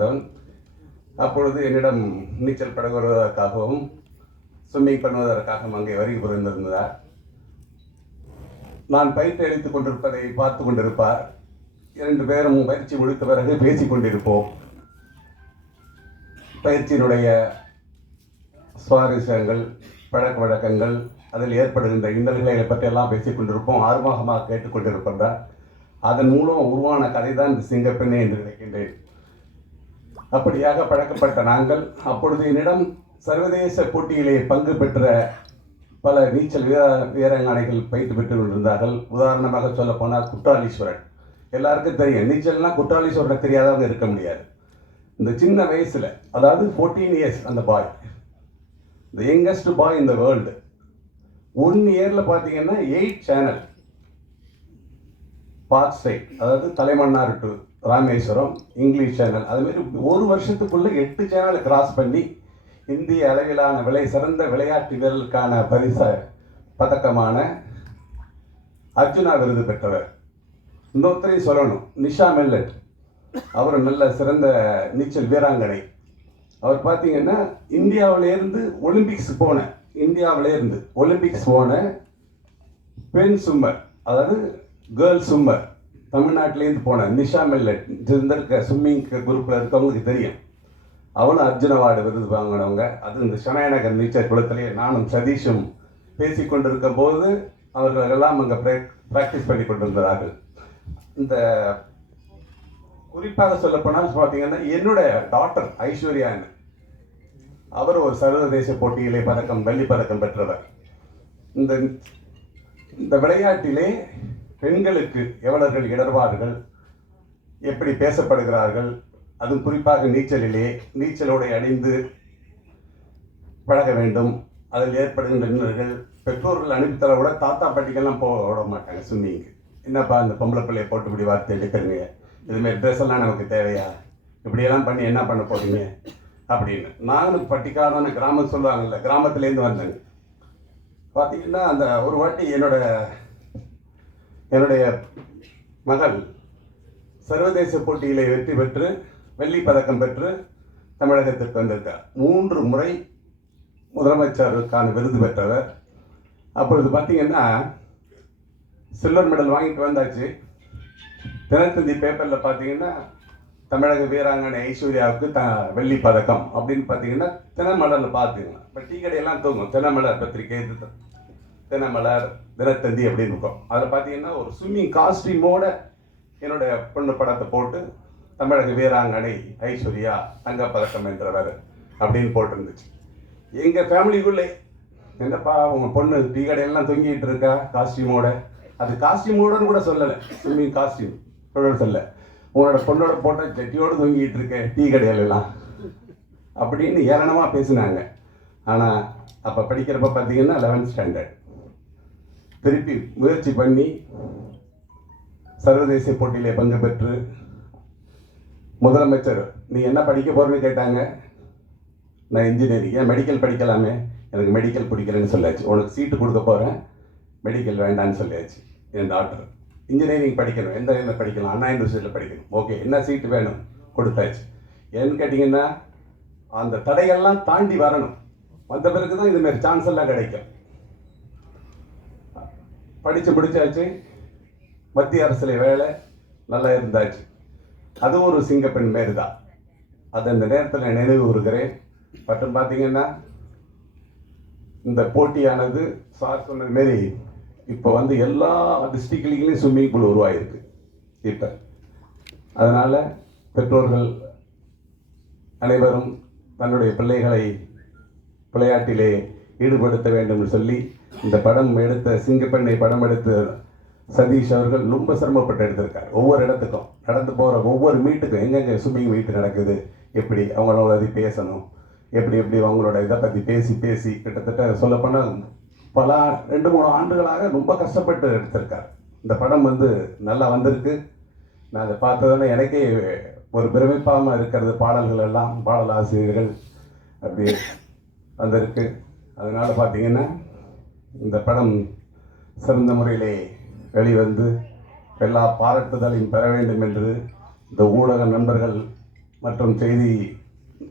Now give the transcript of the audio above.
கொண்டிருந்தவன் அப்பொழுது என்னிடம் நீச்சல் பழகுவதற்காகவும் ஸ்விம்மிங் பண்ணுவதற்காகவும் அங்கே வருகை புரிந்திருந்தார். நான் பயிற்சி அளித்துக் கொண்டிருப்பதை பார்த்து கொண்டிருப்பார். இரண்டு பேரும் பயிற்சி முடித்த பிறகு பேசிக் கொண்டிருப்போம். பயிற்சியினுடைய சுவாரஸ்யங்கள் பழக்க வழக்கங்கள் அதில் ஏற்படுகின்ற இன்னல்களை பற்றியெல்லாம் பேசிக் கொண்டிருப்போம். ஆர்வமாக கேட்டுக்கொண்டிருக்கின்றார் அதன் மூலம் உருவான கதை தான் இந்த சிங்கப்பெண்ணே என்று நினைக்கின்றேன். அப்படியாக பழக்கப்பட்ட நாங்கள் அப்பொழுது என்னிடம் சர்வதேச போட்டியிலே பங்கு பெற்ற பல நீச்சல் வீர வீராங்கனைகள் பயிற்சி பெற்று கொண்டிருந்தார்கள் உதாரணமாக சொல்ல போனால் குற்றாலீஸ்வரன். எல்லாருக்கும் தெரியும். நீச்சல்னால் குற்றாலீஸ்வரனை தெரியாதவங்க இருக்க முடியாது. இந்த சின்ன வயசில் அதாவது ஃபோர்டீன் இயர்ஸ் அந்த பாய் த யங்கஸ்ட் பாய் இந்த வேர்ல்டு ஒன் இயரில் பார்த்தீங்கன்னா எயிட் சேனல் பார்க் சைட் அதாவது Talaimannar to Rameswaram English channel அதுமாரி ஒரு வருஷத்துக்குள்ளே எட்டு சேனலை கிராஸ் பண்ணி இந்திய அளவிலான விலை சிறந்த விளையாட்டு வீரர்களுக்கான பரிச பதக்கமான அர்ஜுனா விருது பெற்றவர். இன்னொருத்தரையும் சொல்லணும் நிஷா மெல்லட். அவர் நல்ல சிறந்த நீச்சல் வீராங்கனை. அவர் பார்த்தீங்கன்னா இந்தியாவிலேருந்து ஒலிம்பிக்ஸ் போன இந்தியாவிலேருந்து ஒலிம்பிக்ஸ் போன பெண் சும்மர் அதாவது கேர்ள்ஸ் சும்மர் தமிழ்நாட்டிலேருந்து போன நிஷா மெல்லட் இந்த ஸ்விம்மிங் குரூப்பில் இருக்கவங்களுக்கு தெரியும். அவளும் அர்ஜுன அவார்டு விருது வாங்கினவங்க. அது இந்த சனாயநகர் நீச்சல் குளத்திலே நானும் சதீஷும் பேசி கொண்டிருக்கும் போது அவர்கள் எல்லாம் அங்கே ப்ராக்டிஸ் பண்ணி கொண்டிருந்தார்கள். இந்த குறிப்பாக சொல்லப்போனால் பார்த்தீங்கன்னா என்னுடைய டாட்டர் ஐஸ்வர்யான்னு அவர் ஒரு சர்வதேச போட்டியிலே பதக்கம் வெள்ளி பதக்கம் பெற்றவர். இந்த இந்த விளையாட்டிலே பெண்களுக்கு எவ்வளர்கள் இடர்பாடுகள்? எப்படி பேசப்படுகிறார்கள்? அதுவும் குறிப்பாக நீச்சலிலே நீச்சலோடு அணிந்து பழக வேண்டும். அதில் ஏற்படுகின்ற நின்றர்கள். பெற்றோர்கள் அனுப்பித்தர கூட தாத்தா பாட்டிக்கெல்லாம் போக விட மாட்டாங்க ஸ்விம்மிங்க்கு என்னப்பா இந்த பொம்பளை பிள்ளைய போட்டு இப்படி வார்த்தை எடுக்கிறீங்க? இதுமாரி ட்ரெஸ் எல்லாம் நமக்கு தேவையா? இப்படியெல்லாம் பண்ணி என்ன பண்ண போறீங்க? அப்படின்னு. நானும் பட்டிக்காதான கிராமம் சொல்லுவாங்கல்ல கிராமத்துலேருந்து வந்தேங்க பார்த்தீங்கன்னா அந்த ஒரு வாட்டி என்னோட என்னுடைய மகள் சர்வதேச போட்டியிலே வெற்றி பெற்று வெள்ளி பதக்கம் பெற்று தமிழகத்திற்கு வந்திருக்கார் மூன்று முறை முதலமைச்சருக்கான விருது பெற்றவர். அப்பொழுது பார்த்தீங்கன்னா சில்வர் மெடல் வாங்கிட்டு வந்தாச்சு. தினத்தந்தி பேப்பரில் பார்த்தீங்கன்னா தமிழக வீராங்கனை ஐஸ்வர்யாவுக்கு த வெள்ளி பதக்கம் அப்படின்னு பார்த்தீங்கன்னா தினமலரில் பார்த்தீங்கன்னா இப்போ டீ கடையெல்லாம் தூங்கும். தினமலர் பத்திரிகை இது தினமலர் தினத்தந்தி அப்படின்னு இருக்கும். அதில் பார்த்தீங்கன்னா ஒரு ஸ்விம்மிங் காஸ்டியூமோட என்னுடைய பொண்ணு படத்தை போட்டு தமிழக வீராங்கனை ஐஸ்வர்யா தங்கப்பதக்கம் என்றவர் அப்படின்னு போட்டிருந்துச்சு. எங்கள் ஃபேமிலிக்குள்ளே என்னப்பா உங்கள் பொண்ணு டீ கடையெல்லாம் தொங்கிட்டு இருக்கா காஸ்டியூமோட அது காஸ்டியூமோடன்னு கூட சொல்லலை ஸ்விம்மிங் காஸ்டியூம் சொல்ல சொல்ல உங்களோட பொண்ணோட போட்ட ஜட்டியோடு தொங்கிட்டு இருக்க டீ கடையிலெல்லாம் அப்படின்னு ஏளனமாக பேசினாங்க. ஆனால் அப்போ படிக்கிறப்ப பார்த்தீங்கன்னா லெவன்த் ஸ்டாண்டர்ட் திருப்பி முயற்சி பண்ணி சர்வதேச போட்டியிலே பங்கு பெற்று முதலமைச்சர் நீ என்ன படிக்க போறேன்னு கேட்டாங்க? நான் இன்ஜினியரிங் ஏன் மெடிக்கல் படிக்கலாமே? எனக்கு மெடிக்கல் பிடிக்கலன்னு சொல்லியாச்சு. உனக்கு சீட்டு கொடுக்க போகிறேன் மெடிக்கல் வேண்டான்னு சொல்லியாச்சு. என் டாக்டர் இன்ஜினியரிங் படிக்கணும். எந்த இதில் படிக்கலாம்? அண்ணா யூனிவர்சிட்டியில் படிக்கணும். ஓகே என்ன சீட்டு வேணும்? கொடுத்தாச்சு. ஏன்னு கேட்டிங்கன்னா அந்த தடைகள்லாம் தாண்டி வரணும். வந்த பிறகு தான் இதுமாரி சான்ஸ் எல்லாம் கிடைக்கும். படித்து முடிச்சாச்சு. மத்திய அரசில் வேலை நல்லா இருந்தாச்சு. அதுவும் ஒரு சிங்கப்பெண் மாரி தான் அது அந்த நேரத்தில் நினைவு கூறுகிறேன். மற்றும் பார்த்தீங்கன்னா இந்த போட்டியானது சார் சொன்னது மாரி இப்போ வந்து எல்லா டிஸ்ட்ரிக்ட்லேயும் ஸ்விம்மிங் பூல் உருவாயிருக்கு. இப்போ. அதனால் பெற்றோர்கள் அனைவரும் தன்னுடைய பிள்ளைகளை விளையாட்டிலே ஈடுபடுத்த வேண்டும் என்று சொல்லி இந்த படம் எடுத்த சிங்கப்பெண்ணை படம் எடுத்த சதீஷ் அவர்கள் ரொம்ப சிரமப்பட்டு எடுத்திருக்கார். ஒவ்வொரு இடத்துக்கும் நடந்து போகிற ஒவ்வொரு மீட்டுக்கும் எங்கெங்கே ஸ்விம்மிங் மீட் நடக்குது எப்படி அவங்களோட இது பேசணும் எப்படி எப்படி அவங்களோட இதை பற்றி பேசி பேசி கிட்டத்தட்ட சொல்லப்போனால் பல ரெண்டு மூணு ஆண்டுகளாக ரொம்ப கஷ்டப்பட்டு எடுத்திருக்கார். இந்த படம் வந்து நல்லா வந்திருக்கு. நான் அதை பார்த்ததுன்னு எனக்கே ஒரு பிரமிப்பாமல் இருக்கிறது பாடல்கள் எல்லாம் பாடல் ஆசிரியர்கள் அப்படி வந்திருக்கு. அதனால் பார்த்தீங்கன்னா இந்த படம் சிறந்த முறையிலே வெளிவந்து எல்லா பாராட்டுதலையும் பெற வேண்டும் என்று இந்த ஊடக நண்பர்கள் மற்றும் செய்தி